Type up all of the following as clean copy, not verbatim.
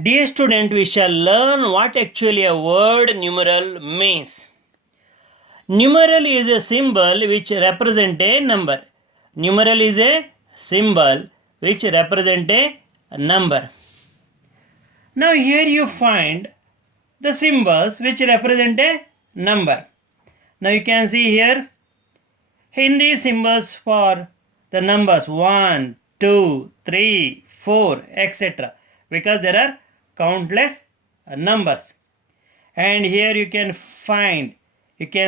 Dear student, we shall learn what actually a word numeral means. Numeral is a symbol which represents a number. Numeral is a symbol which represents a number. Now here you find the symbols which represent a number. Now you can see here Hindi symbols for the numbers 1, 2, 3, 4, etc. because there are countless numbers. And here you can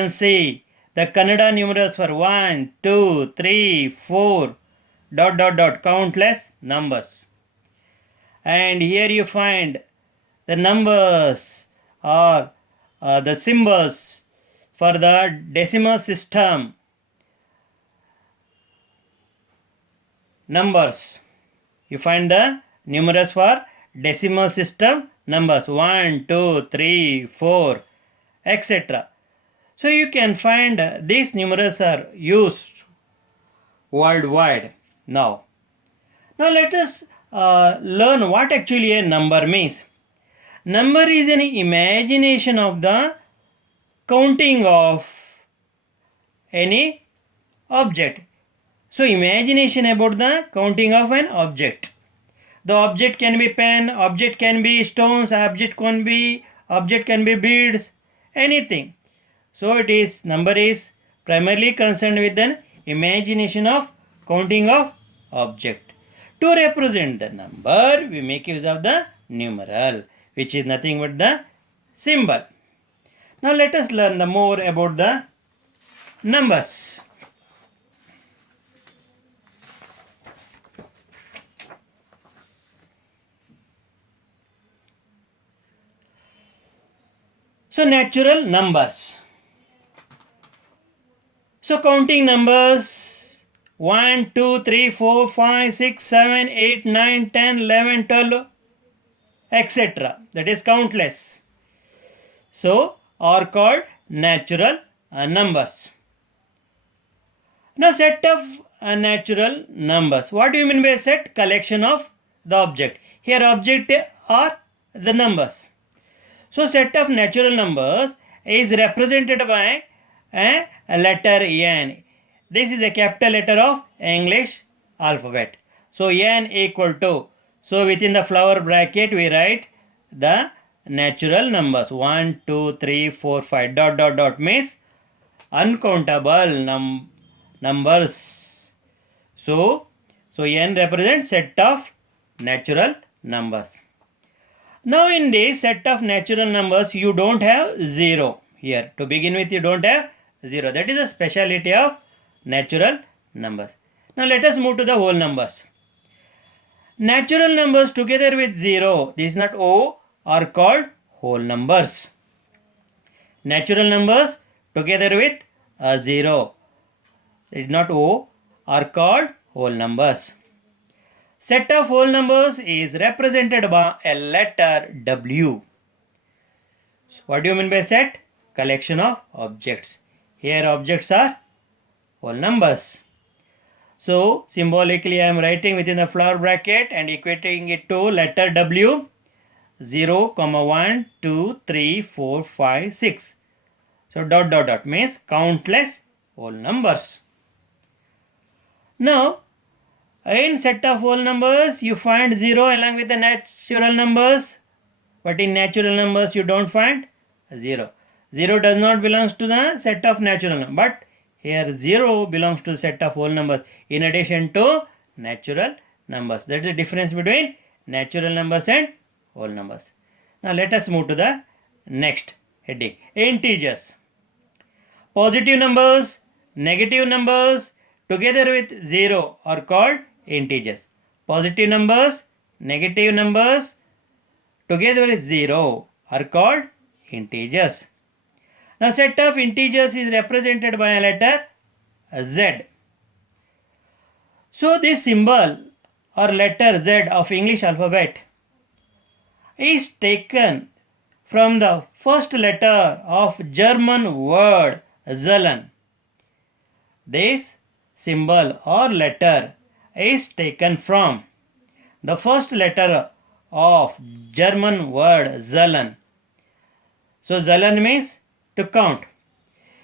see the Kannada numerals for 1, 2, 3, 4, countless numbers. And here you find the numbers or the symbols for the decimal system numbers. You find the numerals for decimal system numbers 1, 2, 3, 4, etc. So you can find these numerals are used worldwide now. Now let us learn what actually a number means. Number is an imagination of the counting of any object. So imagination about the counting of an object. The object can be pen, object can be stones, object can be beads, anything. So number is primarily concerned with the imagination of counting of object. To represent the number, we make use of the numeral, which is nothing but the symbol. Now let us learn the more about the numbers. So natural numbers. So counting numbers 1, 2, 3, 4, 5, 6, 7, 8, 9, 10, 11, 12, etc. That is countless. So are called natural numbers. Now set of natural numbers. What do you mean by set? Collection of the object. Here object are the numbers. So set of natural numbers is represented by a letter N. This is a capital letter of English alphabet. So N equal to, so within the flower bracket we write the natural numbers 1, 2, 3, 4, 5 means uncountable numbers. So N represents set of natural numbers. Now in this set of natural numbers, you don't have 0 here. To begin with, you don't have 0. That is a speciality of natural numbers. Now let us move to the whole numbers. Natural numbers together with 0, this is not O, are called whole numbers. Natural numbers together with 0, it is not O, are called whole numbers. Set of whole numbers is represented by a letter W. So what do you mean by set? Collection of objects. Here objects are whole numbers. So symbolically I am writing within the flower bracket and equating it to letter W. 0, 1, 2, 3, 4, 5, 6. So means countless whole numbers. Now in set of whole numbers, you find 0 along with the natural numbers. But in natural numbers, you don't find 0. 0 does not belong to the set of natural numbers. But here 0 belongs to the set of whole numbers in addition to natural numbers. That is the difference between natural numbers and whole numbers. Now let us move to the next heading. Integers. Positive numbers, negative numbers together with 0 are called integers. Positive numbers, negative numbers together with 0 are called integers. Now set of integers is represented by a letter Z. So this symbol or letter Z of English alphabet is taken from the first letter of German word Zahlen. This symbol or letter is taken from the first letter of German word zählen. So zählen means to count.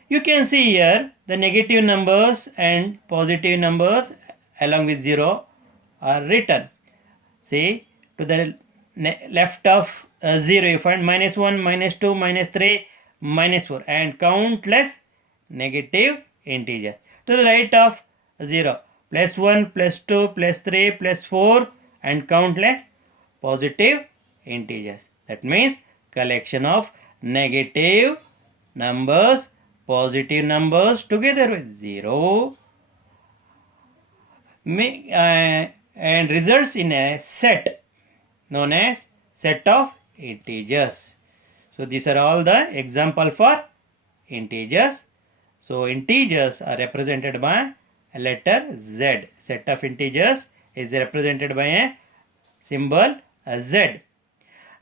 You can see here the negative numbers and positive numbers along with 0 are written. See, to the left of 0 you find -1, -2, -3, -4 and countless negative integers. To the right of 0, +1, +2, +3, +4 and countless positive integers. That means collection of negative numbers, positive numbers together with 0 and results in a set known as set of integers. So these are all the example for integers. So integers are represented by a letter Z. Set of integers is represented by a symbol Z.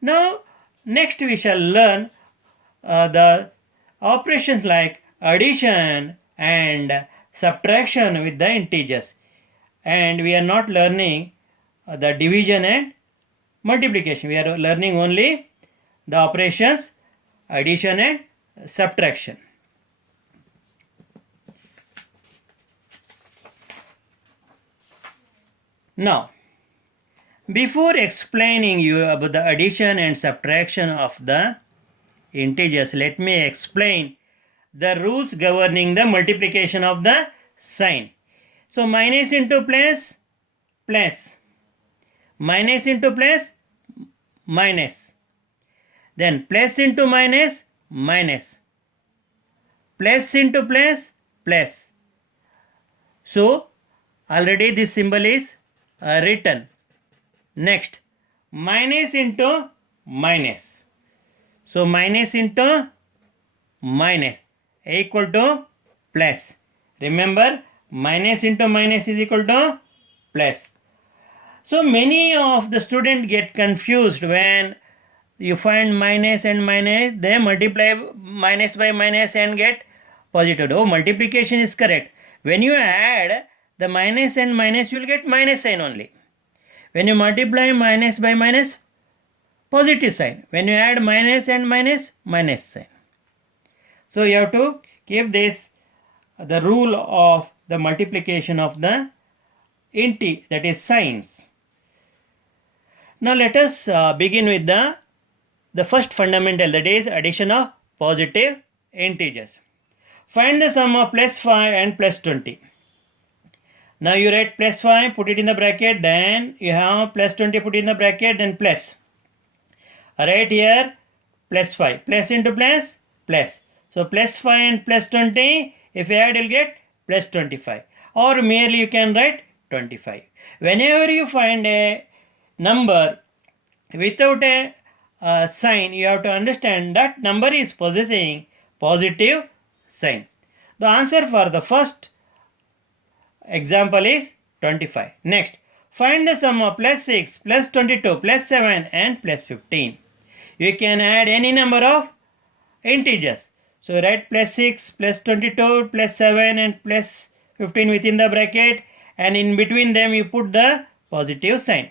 Now next we shall learn the operations like addition and subtraction with the integers, and we are not learning the division and multiplication. We are learning only the operations addition and subtraction. Now, before explaining you about the addition and subtraction of the integers, let me explain the rules governing the multiplication of the sign. So minus into plus, plus. Minus into plus, minus. Then plus into minus, minus. Plus into plus, plus. So already this symbol is written. Next, minus into minus. So minus into minus equal to plus. Remember, minus into minus is equal to plus. So many of the students get confused when you find minus and minus, they multiply minus by minus and get positive. Oh, multiplication is correct. When you add the minus and minus, you will get minus sign only. When you multiply minus by minus, positive sign. When you add minus and minus, minus sign. So you have to keep this, the rule of the multiplication of the integer, that is signs. Now let us begin with the first fundamental, that is addition of positive integers. Find the sum of +5 and +20. Now you write +5, put it in the bracket, then you have +20, put it in the bracket, then plus. Right here +5, plus into plus, plus. So +5 and +20, if you add, you'll get +25. Or merely you can write 25. Whenever you find a number without a sign, you have to understand that number is possessing positive sign. The answer for the first example is 25. Next, find the sum of +6, +22, +7 and +15. You can add any number of integers. So write +6, +22, +7 and +15 within the bracket, and in between them you put the positive sign.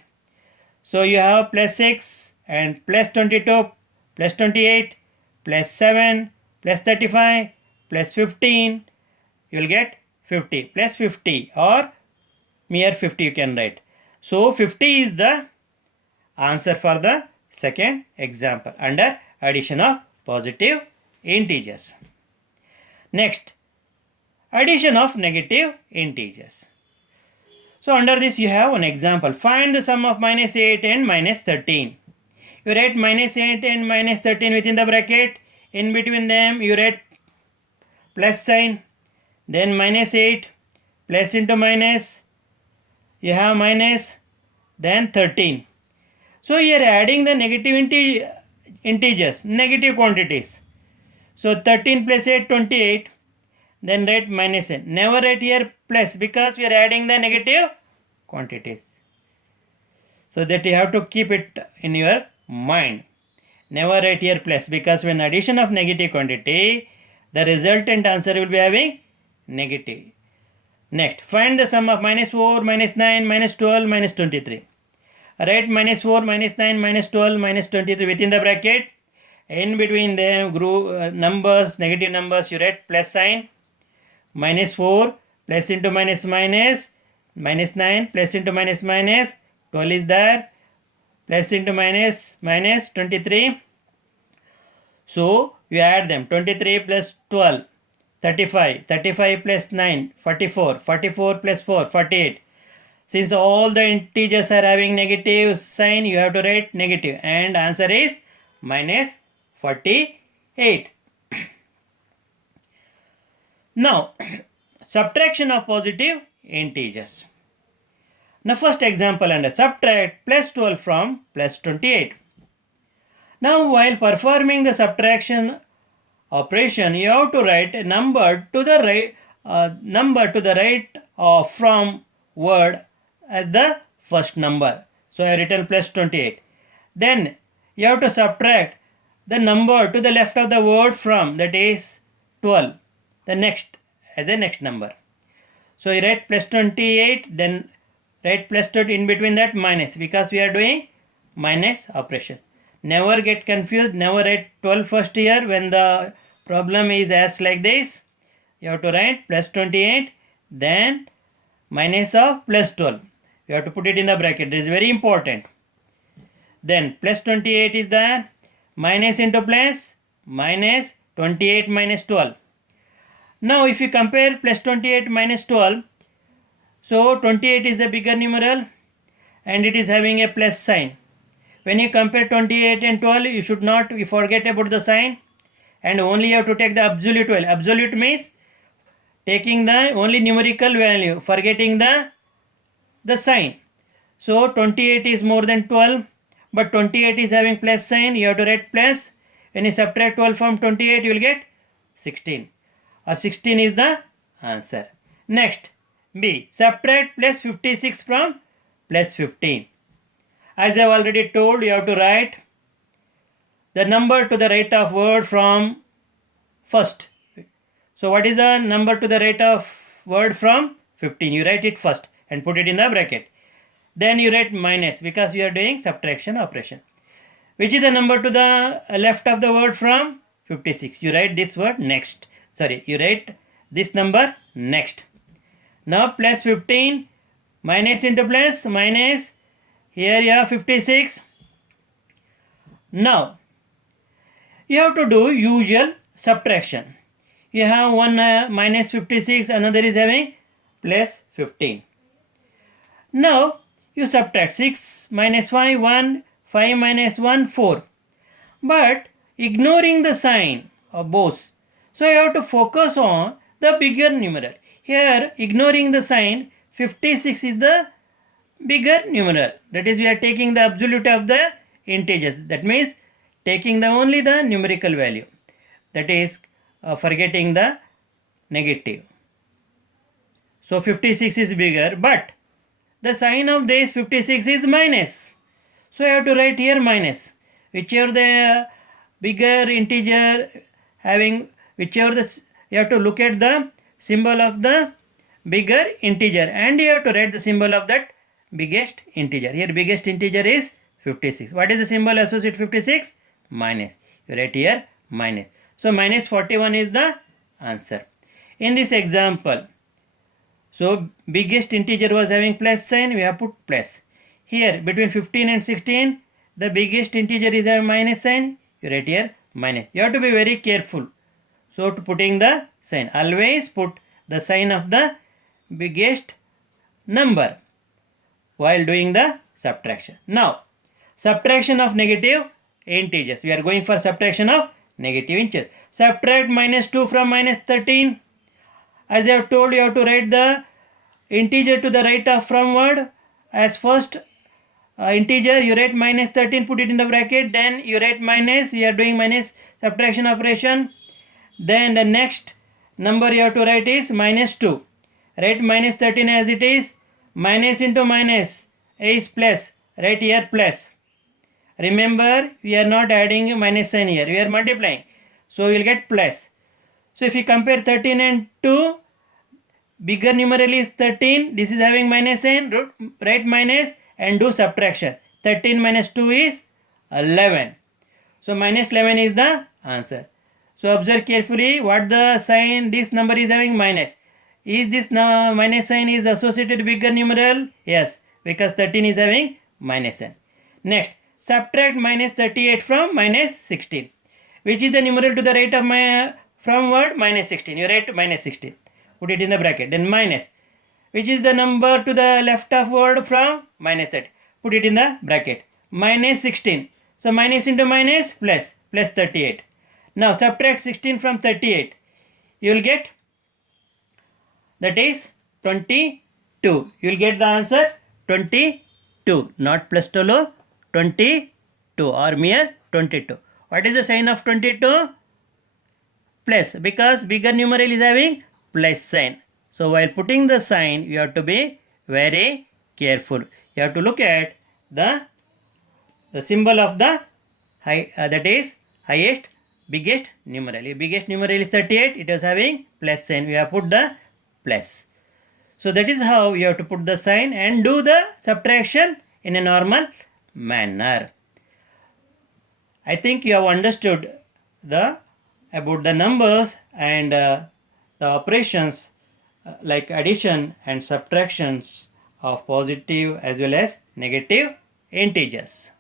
So you have +6 and +22, +28, +7, +35, +15. You will get 50, +50 or mere 50 you can write. So 50 is the answer for the second example under addition of positive integers. Next, addition of negative integers. So under this you have one example. Find the sum of -8 and -13. You write -8 and -13 within the bracket. In between them you write plus sign. Then -8, plus into minus, you have minus, then 13. So you are adding the negative integers, negative quantities. So 13 plus 8, 28. Then write minus n. Never write here plus, because we are adding the negative quantities. So that you have to keep it in your mind. Never write here plus, because when addition of negative quantity, the resultant answer will be having negative. Next, find the sum of -4, -9, -12, -23. Write minus 4, minus 9, minus 12, minus 23 within the bracket. In between them, group numbers, negative numbers, you write plus sign. Minus 4, plus into minus minus, minus 9, plus into minus minus, 12 is there, plus into minus minus 23. So you add them, 23 plus 12, 35, 35 plus 9, 44, 44 plus 4, 48. Since all the integers are having negative sign, you have to write negative, and answer is minus 48. Now, subtraction of positive integers. Now, first example under subtract plus 12 from plus 28. Now, while performing the subtraction operation, you have to write a number to the right from word as the first number. So I have written plus 28. Then you have to subtract the number to the left of the word from, that is 12, the next as a next number. So you write plus 28, then write plus 20 in between that minus, because we are doing minus operation. Never get confused, never write 12 first here when the problem is asked like this. You have to write plus 28, then minus of plus 12. You have to put it in the bracket. This is very important. Then plus 28 is there, minus into plus, minus 28 minus 12. Now if you compare plus 28 minus 12, so 28 is a bigger numeral and it is having a plus sign. When you compare 28 and 12, you should not forget about the sign, and only you have to take the absolute value. Absolute means taking the only numerical value, forgetting the sign. So 28 is more than 12, but 28 is having plus sign, you have to write plus. When you subtract 12 from 28, you will get 16, or 16 is the answer. Next, B, subtract plus 56 from plus 15. As I have already told, you have to write the number to the right of word from first. So what is the number to the right of word from 15? You write it first and put it in the bracket. Then you write minus, because you are doing subtraction operation. Which is the number to the left of the word from 56? You write this word next. You write this number next. Now plus 15, minus into plus, minus. Here you have 56. Now you have to do usual subtraction. You have one minus 56, another is having plus 15. Now you subtract 6 minus 5, 1, 5 minus 1, 4. But ignoring the sign of both. So you have to focus on the bigger numeral. Here ignoring the sign, 56 is the bigger numeral. That is, we are taking the absolute of the integers. That means taking only the numerical value. That is forgetting the negative. So 56 is bigger, but the sign of this 56 is minus. So I have to write here minus. Whichever the bigger integer having, you have to look at the symbol of the bigger integer, and you have to write the symbol of that biggest integer. Here biggest integer is 56. What is the symbol associated 56? Minus. You write here minus. So minus 41 is the answer. In this example, so biggest integer was having plus sign, we have put plus. Here between 15 and 16, the biggest integer is having minus sign, you write here minus. You have to be very careful. So to putting the sign, always put the sign of the biggest number while doing the subtraction. Now, subtraction of negative integers. We are going for subtraction of negative integers. Subtract minus 2 from minus 13. As I have told, you have to write the integer to the right of from word. As first integer, you write minus 13, put it in the bracket. Then you write minus, we are doing minus subtraction operation. Then the next number you have to write is minus 2. Write minus 13 as it is. Minus into minus is plus. Write here plus. Remember, we are not adding a minus sign here. We are multiplying. So we will get plus. So if you compare 13 and 2, bigger numeral is 13. This is having minus sign. Write minus and do subtraction. 13 minus 2 is 11. So minus 11 is the answer. So observe carefully what the sign this number is having minus. Is this minus sign is associated with bigger numeral? Yes, because 13 is having minus n. Next, subtract minus 38 from minus 16. Which is the numeral to the right of from word minus 16? You write minus 16. Put it in the bracket. Then minus. Which is the number to the left of word from minus 30? Put it in the bracket. Minus 16. So minus into minus plus 38. Now subtract 16 from 38. You will get, that is 22. You will get the answer 22. Not plus 12, 22 or mere 22. What is the sign of 22? Plus, because bigger numeral is having plus sign. So while putting the sign, you have to be very careful. You have to look at the symbol of the high, that is highest, biggest numeral. If biggest numeral is 38, it is having plus sign. We have put the plus. So that is how you have to put the sign and do the subtraction in a normal manner. I think you have understood about the numbers and the operations like addition and subtractions of positive as well as negative integers.